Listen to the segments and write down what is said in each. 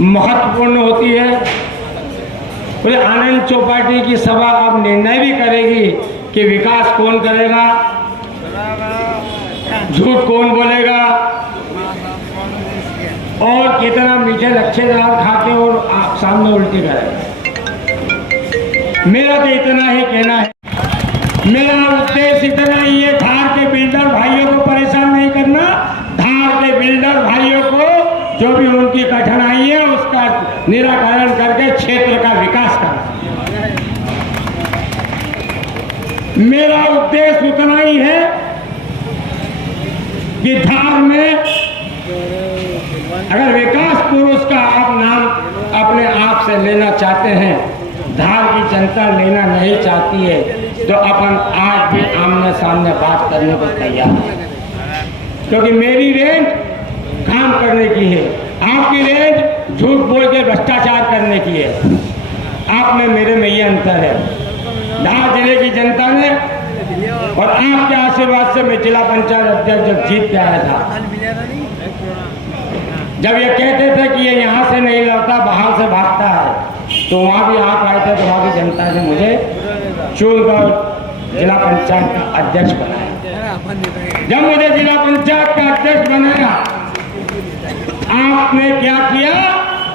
महत्वपूर्ण होती है। बोले आनंद चौपाटी की सभा अब निर्णय भी करेगी कि विकास कौन करेगा, झूठ कौन बोलेगा और कितना मीठे लच्छेदार खाते और सामने उल्टी करेगा। मेरा तो इतना ही कहना है। मेरा उद्देश्य इतना ही है, धार के बिल्डर भाइयों को परेशान नहीं करना। धार के बिल्डर भाइयों को जो भी उनकी कठिनाई है उसका निराकरण करके क्षेत्र का विकास करना। मेरा उद्देश्य उतना ही है कि धार में अगर विकास पुरुष का आप नाम अपने आप से लेना चाहते हैं, धार की जनता लेना नहीं चाहती है, तो अपन आज भी आमने सामने बात करने को तैयार है। क्योंकि मेरी रेंज काम करने की है, आपकी रेंज झूठ बोल के भ्रष्टाचार करने की है। आप में मेरे में ये अंतर है। धार जिले की जनता ने और आपके आशीर्वाद से मैं जिला पंचायत अध्यक्ष जब जीत के आया था, जब ये कहते थे कि ये यहाँ से नहीं लड़ता बाहर से भागता है, तो वहाँ भी आप आए थे तो वहाँ की जनता ने मुझे चुनकर जिला पंचायत का अध्यक्ष बनाया। जब मुझे जिला पंचायत का अध्यक्ष बनाया, आपने क्या किया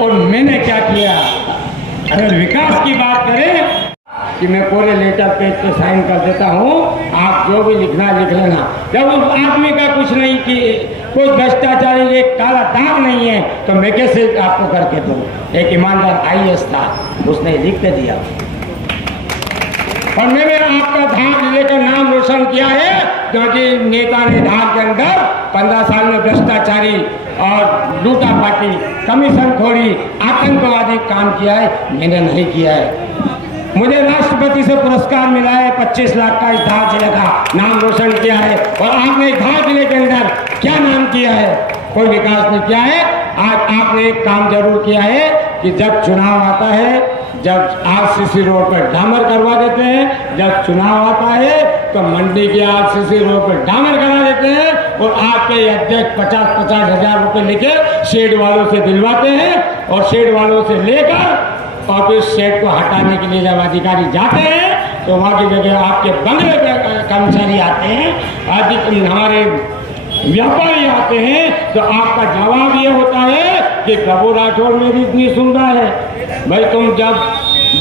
और मैंने क्या किया। अगर विकास की बात करें कि मैं पूरे लेटर पेज पे साइन कर देता हूँ, आप जो भी लिखना लिख लेना। जब उस आदमी का कुछ नहीं कि कोई भ्रष्टाचारी एक काला दाग नहीं है, तो मैं कैसे आपको करके दूँ। एक ईमानदार IAS था, उसने लिख के दिया और मैंने आपका धार जिले का नाम रोशन किया है। क्योंकि नेता ने धार के अंदर 15 साल में भ्रष्टाचारी और लूटा पाटी, कमीशन खोरी, आतंकवादी काम किया है, मैंने नहीं किया है। मुझे राष्ट्रपति से पुरस्कार मिला है, 25 लाख का इस धार जिले का नाम रोशन किया है। और आपने धार जिले के अंदर क्या नाम किया है? कोई विकास नहीं किया है। आज आपने एक काम जरूर किया है कि जब चुनाव आता है, जब RCC रोड पर डामर करवा देते हैं, जब चुनाव आता है तो मंडी के RCC रोड पर डामर करा देते हैं और आपके अध्यक्ष 50-50 हजार रुपये लेके शेड वालों से दिलवाते हैं और शेड वालों से लेकर और फिर शेड को हटाने के लिए जब अधिकारी जाते हैं तो वहाँ की जगह आपके बंगले पे कर्मचारी आते हैं, अधिक हमारे व्यापारी आते हैं, तो आपका जवाब ये होता है कि प्रभु राठौर मेरी इतनी सुंदर है। भाई तुम जब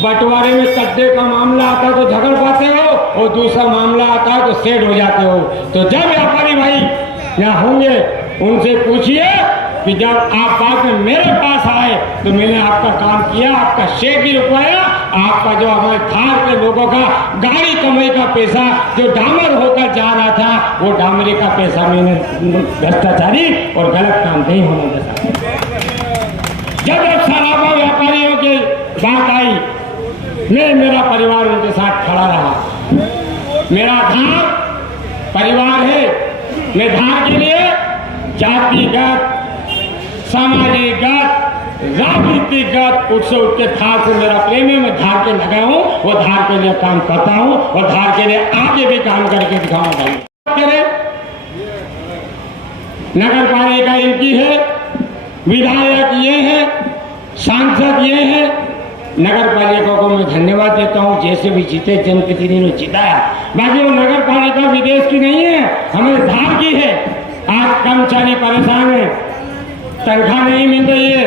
बंटवारे में कब्जे का मामला आता है तो झगड़ पाते हो और दूसरा मामला आता है तो सेट हो जाते हो। तो जब व्यापारी भाई यहाँ होंगे उनसे पूछिए कि जब आप बाद में मेरे पास आए तो मैंने आपका काम किया, आपका शेड भी रुकवाया, आपका जो हमारे धार के लोगों का गाड़ी कमाई का पैसा जो डामर होकर जा रहा था, वो डामरी का पैसा मैंने भ्रष्टाचारी और गलत काम नहीं होने देता। जब शराबा व्यापारियों की बात आई, मेरा परिवार उनके साथ खड़ा रहा। मेरा धार परिवार है। मैं धार के लिए जातिगत, सामाजिकगत, राजनीतिगत उठ के धार से मेरा प्रेम है। मैं धार के लगा हूँ, वो धार के लिए काम करता हूँ और धार के लिए आगे भी काम करके दिखाऊंगा। नगर पालिका इनकी है, विधायक ये है, सांसद ये है। नगर पालिका को मैं धन्यवाद देता हूँ, जैसे भी जीते जनप्रतिनिधि ने जिताया। बाकी वो नगर पालिका विदेश की नहीं है, हमारे धार की है। आज कर्मचारी परेशान है, तनख्वाह नहीं मिल रही है।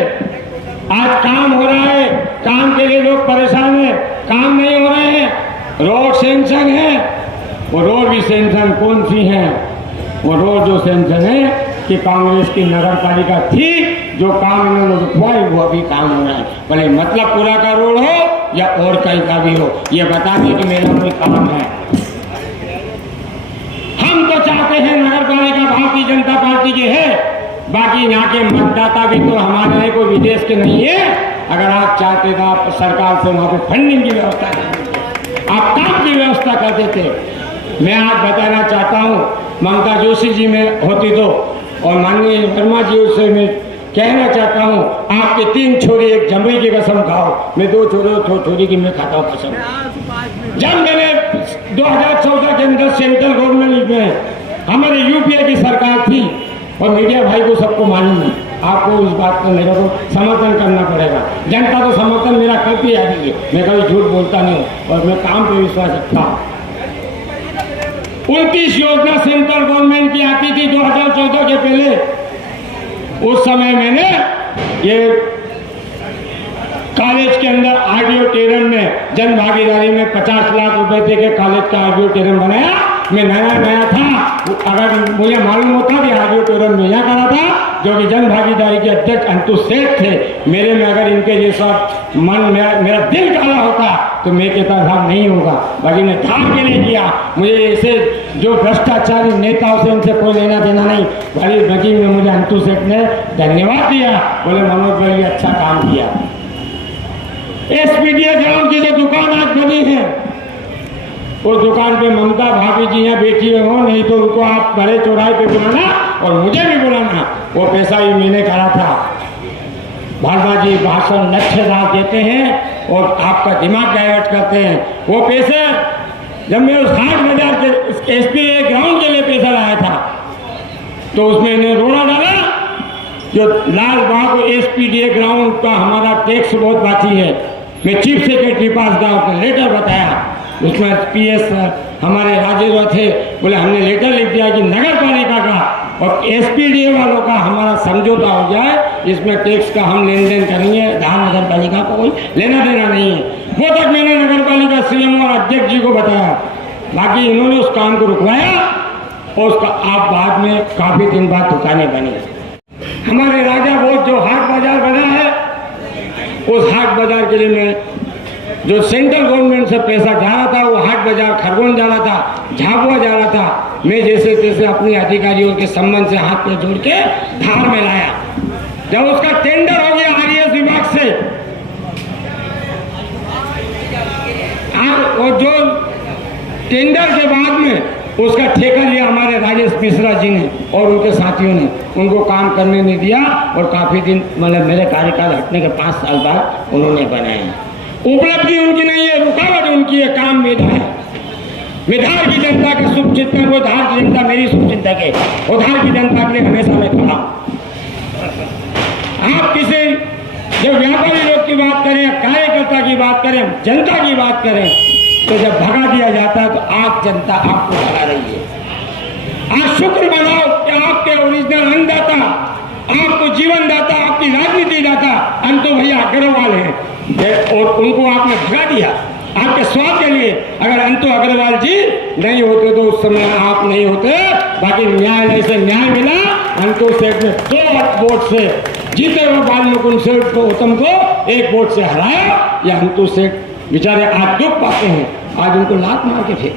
आज काम हो रहा है, काम के लिए लोग परेशान है, काम नहीं हो रहे हैं। रोड सेंक्शन है, वो रोड भी सेंक्शन कौन सी है? वो रोड जो सेंक्शन है कि कांग्रेस की नगर पालिका थी, जो काम इन्होंने रुकवाई वो अभी काम हो रहा है। भले मतलब पूरा का रोड हो या और कहीं का भी हो, ये बता दें कि मेरा कोई काम है। हम तो चाहते हैं नगर पालिका भारतीय जनता पार्टी की है, बाकी यहाँ के मतदाता भी तो हमारे हैं, कोई विदेश के नहीं है। अगर आप चाहते तो आप सरकार से वहाँ पे फंडिंग की व्यवस्था कर देते, आप काम की व्यवस्था कर देते। मैं आज बताना चाहता हूँ, ममता जोशी जी में होती तो और माननीय वर्मा जी से मैं कहना चाहता हूँ, आपके 3 छोरी एक जमरी की कसम खाओ, मैं 2 छोरी की मैं खाता हूँ कसम। जब मैंने 2014 के अंदर सेंट्रल गवर्नमेंट में हमारे UPA की सरकार थी और मीडिया भाई को सबको मालूम है। आपको इस बात को मेरे को समर्थन करना पड़ेगा। जनता को समर्थन मेरा कल भी आ रही है, मैं कभी झूठ बोलता नहीं हूँ और मैं काम पे विश्वास रखता हूँ। 29 योजना सेंट्रल गवर्नमेंट की आती थी 2014 के पहले। उस समय मैंने ये कॉलेज के अंदर ऑडिटोरियम में जन भागीदारी में 50 लाख रुपए दे के कॉलेज का ऑडिटोरियम बनाया। मैं नया था, अगर मुझे मालूम होता कि ऑडिटोरियम में यहाँ करा था, जो कि जन भागीदारी के अध्यक्ष अंतु सेठ थे, मेरे में अगर इनके जैसा मन मेरा दिल काला होता तो मैं कहता था नहीं होगा, बाकी मैं धार के नहीं किया। मुझे ऐसे जो भ्रष्टाचारी नेताओं से इनसे कोई लेना देना नहीं। बाकी में मुझे अंतु सेठ ने धन्यवाद दिया, बोले मनोज भाई अच्छा काम किया। एसपीडीए ग्राउंड की जो दुकान आज बनी है, उस दुकान पे ममता भाभी जी यहाँ बैठी हो, नहीं तो उनको आप बड़े चौराहे पे बुलाना और मुझे भी बुलाना। वो पैसा ही मैंने करा था। भाजपा जी भाषण लक्ष्यदार देते हैं और आपका दिमाग डाइवर्ट करते हैं। वो पैसे जब मैं उस हाट बाजार के एसपीडीए ग्राउंड के लिए पैसा लाया था तो उसमें इन्हें रोड़ा डाला। जो लाल बाग एसपीडीए ग्राउंड का हमारा टैक्स बहुत बाकी है। मैं चीफ सेक्रेटरी पास गया, उसने लेटर बताया, उसमें पीएस हमारे राजेंद्र थे, बोले हमने लेटर लिख दिया कि नगर पालिका का और एसपीडीए वालों का हमारा समझौता हो जाए, इसमें टैक्स का हम लेन देन करेंगे, धार नगर पालिका को कोई लेना देना नहीं है। वो तक मैंने नगर पालिका सीएम और अध्यक्ष जी को बताया। बाकी इन्होंने उस काम को रुकवाया और उसका आप बाद में काफी दिन बाद दुकानें बनी। हमारे राजा बोध जो हाट बाजार बना है, उस हाट बाजार के लिए मैं जो सेंट्रल गवर्नमेंट से पैसा जा रहा था, वो हाट बाजार खरगोन जा रहा था, झाबुआ जा रहा था, मैं जैसे तैसे अपने अधिकारियों के संबंध से हाथ पे जोड़ के धार में लाया। जब उसका टेंडर हो गया आरएस विभाग से, और जो टेंडर के बाद में उसका ठेका लिया हमारे राजेश मिश्रा जी ने और उनके साथियों ने, उनको काम करने नहीं दिया और काफी दिन मतलब मेरे कार्यकाल हटने के 5 साल बाद उन्होंने बनाया। उपलब्धि उनकी नहीं है, रुकावट उनकी है, काम मेरा है। मैं धार की जनता का शुभ चिंतन, वो धार की जनता मेरी शुभ चिंतक है, वो धार की जनता के लिए हमेशा मैं खड़ा हूं। आप किसी जब व्यापारी लोग की बात करें, कार्यकर्ता की बात करें, जनता की बात करें, तो जब भगा दिया जाता है तो आप जनता आपको भगा रही है। आज शुक्र मनाओ कि आपके ओरिजिनल अन्नदाता, आपको जीवन दाता, आपकी राजनीति दाता अंतु भैया अग्रवाल है और उनको आपने भगा दिया आपके स्वाद के लिए। अगर अंतु अग्रवाल जी नहीं होते तो उस समय आप नहीं होते। बाकी न्यायालय से न्याय मिला, अंतु सेठ ने 2 वोट से जीते हुए बाल मुकुंद सेठ को उत्तम को 1 वोट से हराया। या अंतु सेठ बेचारे आज दुख पाते हैं, आज उनको लात मार के फेंक।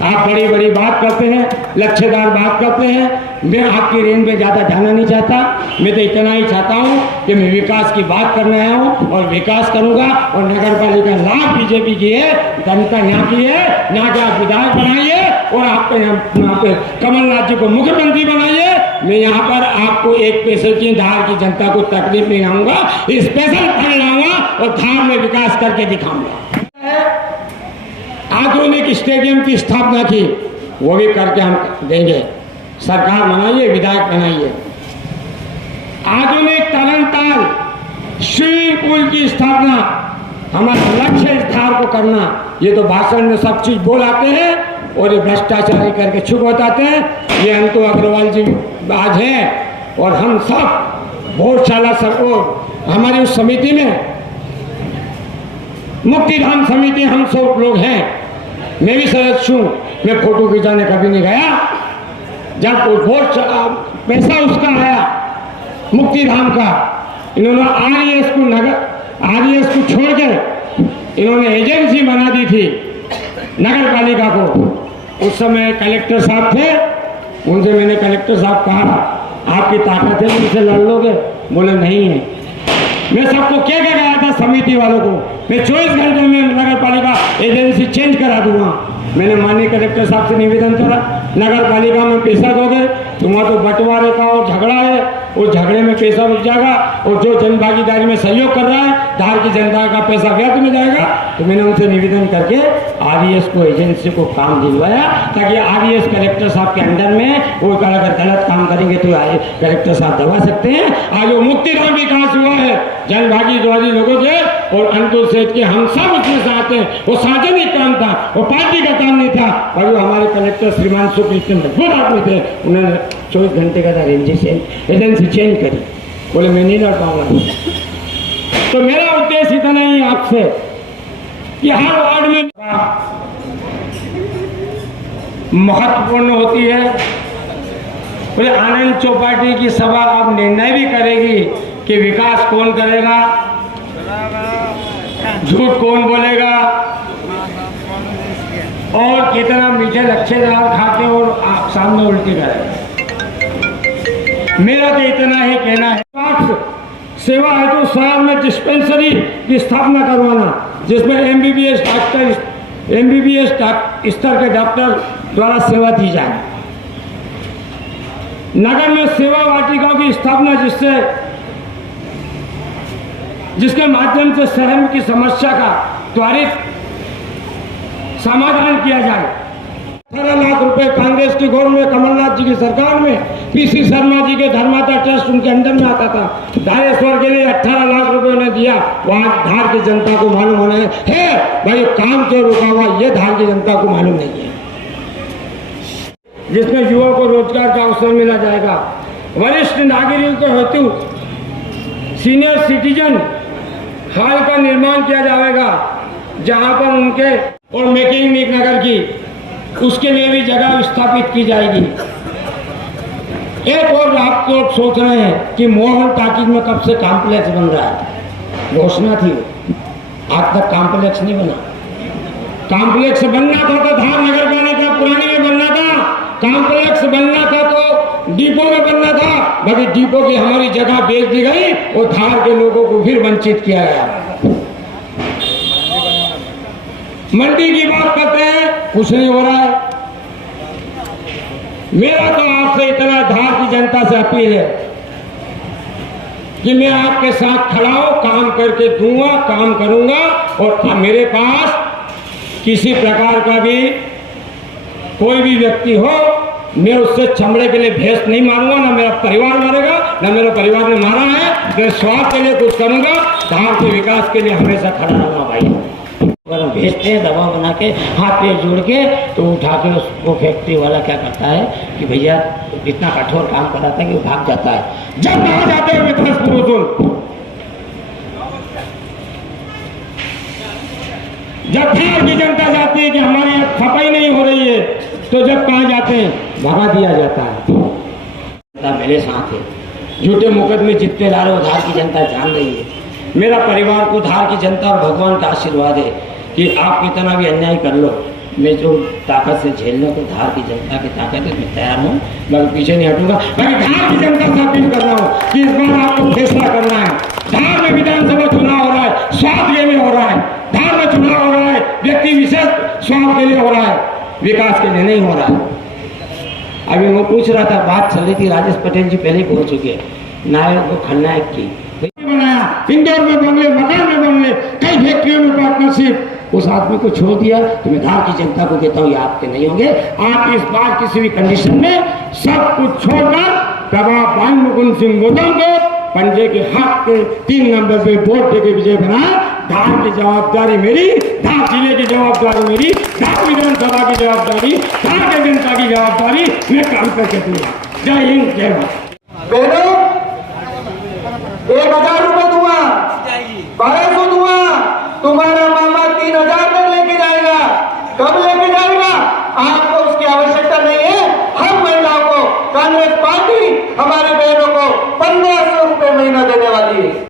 आप बड़ी बड़ी बात करते हैं, लक्ष्यदार बात करते हैं। मैं आपकी रेंज में ज़्यादा जाना नहीं चाहता। मैं तो इतना ही चाहता हूँ कि मैं विकास की बात करने आया हूँ और विकास करूँगा। और नगर पालिका लाभ बीजेपी की है, जनता यहाँ की है, यहाँ के आप विधायक बनाइए और आपको यहाँ पे कमलनाथ जी को मुख्यमंत्री बनाइए। मैं यहाँ पर आपको 1 पैसे की धार की जनता को तकलीफ नहीं आऊँगा, स्पेशल फंड लाऊंगा और धार में विकास करके दिखाऊंगा। आधुनिक स्टेडियम की स्थापना की, वो भी करके हम देंगे। सरकार बनाइए, विधायक बनाइए। आधुनिक तरणताल स्विमिंग पूल की स्थापना, हमारा लक्ष्य इस धार को करना। ये तो भाषण में सब चीज बोल आते हैं और ये भ्रष्टाचारी करके छुप बताते हैं। ये अंतु अग्रवाल जी आज हैं और हम सब भोजशाला सबको हमारी उस समिति में, मुक्तिधाम समिति, हम सब लोग हैं। मैं भी सदस्य हूँ। मैं फोटो खिंचाने कभी नहीं गया। जब वोट पैसा उसका आया मुक्तिधाम का, इन्होंने आरएस को छोड़ के इन्होंने एजेंसी बना दी थी नगर पालिका को। उस समय कलेक्टर साहब थे, उनसे मैंने कलेक्टर साहब कहा आपकी ताकत है, उनसे लड़ लोगे? बोले नहीं है। मैं सबको कह के गया था समिति वालों को, मैं 24 घंटे में नगर पालिका एजेंसी चेंज करा दूंगा। मैंने माननीय कलेक्टर साहब से निवेदन करा, नगर पालिका में पैसा दोगे तो वहाँ तो बंटवारे का और झगड़ा है, उस झगड़े में पैसा उठ जाएगा और जो जन भागीदारी में सहयोग कर रहा है धार की जनता का पैसा व्यर्थ में जाएगा। तो मैंने उनसे निवेदन करके आरईएस को एजेंसी को काम दिलवाया ताकि आरईएस कलेक्टर साहब के अंडर में वो अगर गलत काम करेंगे तो कलेक्टर साहब दबा सकते हैं। आज वो मुक्तिधाम विकास हुआ है जनभागीदारी लोगों से और अंकुर सेठ के हम सब उसमें से आते हैं। वो सार्वजनिक काम था, वो पार्टी का काम नहीं था। और वो हमारे कलेक्टर श्रीमान सुख इतने मजबूत आदमी थे, उन्होंने 24 घंटे का एजेंसी चेंज करी। बोले मैं नहीं लड़ पाऊंगा। तो मेरा उद्देश्य इतना ही आपसे कि हर वार्ड में महत्वपूर्ण होती है। बोले आनंद चौपाटी की सभा अब निर्णय भी करेगी कि विकास कौन करेगा, झूठ कौन बोलेगा और कितना मीठे लच्छेदार खाके और सामने उल्टी करेगा। मेरा तो इतना ही कहना है। सेवा है तो शहर में डिस्पेंसरी की स्थापना करवाना जिसमें एमबीबीएस स्तर के डॉक्टर द्वारा सेवा दी जाए। नगर में सेवा वाटिकाओं की स्थापना जिसके माध्यम से शहर की समस्या का त्वरित समाधान किया जाए। 18 लाख रुपए कांग्रेस की गवर्नमेंट में कमलनाथ जी की सरकार में पीसी शर्मा जी के धर्माता ट्रस्ट उनके अंडर में आता था। धारेश्वर के लिए 18 लाख रुपए उन्हें दिया। वहां धार की जनता को मालूम होना है भाई काम क्यों रुका हुआ, ये धार की जनता को मालूम नहीं है। जिसमें युवाओं को रोजगार का अवसर मिला जाएगा। वरिष्ठ नागरिकों के हेतु सीनियर सिटीजन हॉल का निर्माण किया जाएगा जहां पर उनके और मैकेनिक नगर की उसके लिए भी जगह स्थापित की जाएगी। एक और आप लोग सोच रहे हैं कि मोहन टाकीज में कब से कॉम्प्लेक्स बन रहा है, घोषणा थी वो, आज तक कॉम्प्लेक्स नहीं बना। कॉम्प्लेक्स बनना था तो धार नगर पालिका पुरानी में बनना था, कॉम्प्लेक्स बनना था तो डिपो में बनना था। बाकी डिपो की हमारी जगह बेच दी गई और धार के लोगों को फिर वंचित किया गया। मंडी की बात करते हैं, कुछ नहीं हो रहा है। मेरा तो आपसे इतना धार की जनता से अपील है कि मैं आपके साथ खड़ा हूं, काम करके दूंगा, काम करूंगा और मेरे पास किसी प्रकार का भी कोई भी व्यक्ति हो, मैं उससे चमड़े के लिए भैंस नहीं मारूंगा, ना मेरा परिवार मारेगा, ना मेरे परिवार ने मारा है। मैं स्वार्थ के लिए कुछ करूंगा, धार के विकास के लिए हमेशा खड़ा रहूंगा भाई। अगर हम भेजते हैं दबाव बना के हाथ पैर जोड़ के तो उठा के उसको फैक्ट्री वाला क्या करता है कि भैया इतना कठोर काम कराता है कि वो भाग जाता है। जब भाग जाते हैं जब धार की जनता जाती है कि हमारी सफाई नहीं हो रही है तो जब कहा जाते हैं भगा दिया जाता है। मेरे साथ है, झूठे मुकदमे जितने ला रहे हो धार की जनता जान रही है। मेरा परिवार को धार की जनता और भगवान का आशीर्वाद है कि आप कितना भी अन्याय कर लो, मैं जो ताकत से झेलने को धार की जनता की ताकत है मैं तैयार हूँ, मैं पीछे नहीं हटूंगा। मैं धार की जनता से अपील कर रहा हूँ कि इस बार आपको फैसला करना है। धार में विधानसभा चुनाव हो रहा है, स्वार्थ के लिए हो रहा है। धार में चुनाव हो रहा है, व्यक्ति विशेष स्वार्थ के लिए हो रहा है, विकास के लिए नहीं हो रहा है। अभी मैं पूछ रहा था, बात चल रही थी, राजेश पटेल जी पहले ही पहुंच चुके हैं नायक को खलनायक की बनाया, इंदौर में बंगले, मकान में बंगले, कई फैक्ट्रियों में पार्टनरशिप। उस आदमी को छोड़ दिया तो मैं धार की जनता को कहता हूँ ये आपके नहीं होंगे। आप इस बार किसी भी कंडीशन में सब कुछ छोड़कर बाबा भाई मुकुंद सिंह गौतम को पंजे के हाथ के 3 नंबर पे वोट देके विजय बनाया। धार की जवाबदारी मेरी, धार जिले की जवाबदारी मेरी, धार विधानसभा की जवाबदारी, धार के जनता की जवाबदारी मैं काम करके दूंगा। जय हिंद, जय भारत। बहनों 1000 रुपए दूंगा, 1200 दूंगा, तुम्हारा मामा 3000 में लेके जाएगा। कब लेके जाएगा आपको उसकी आवश्यकता नहीं है। हम महिलाओं को कांग्रेस पार्टी हमारे बहनों को 1500 रुपए महीना देने वाली है।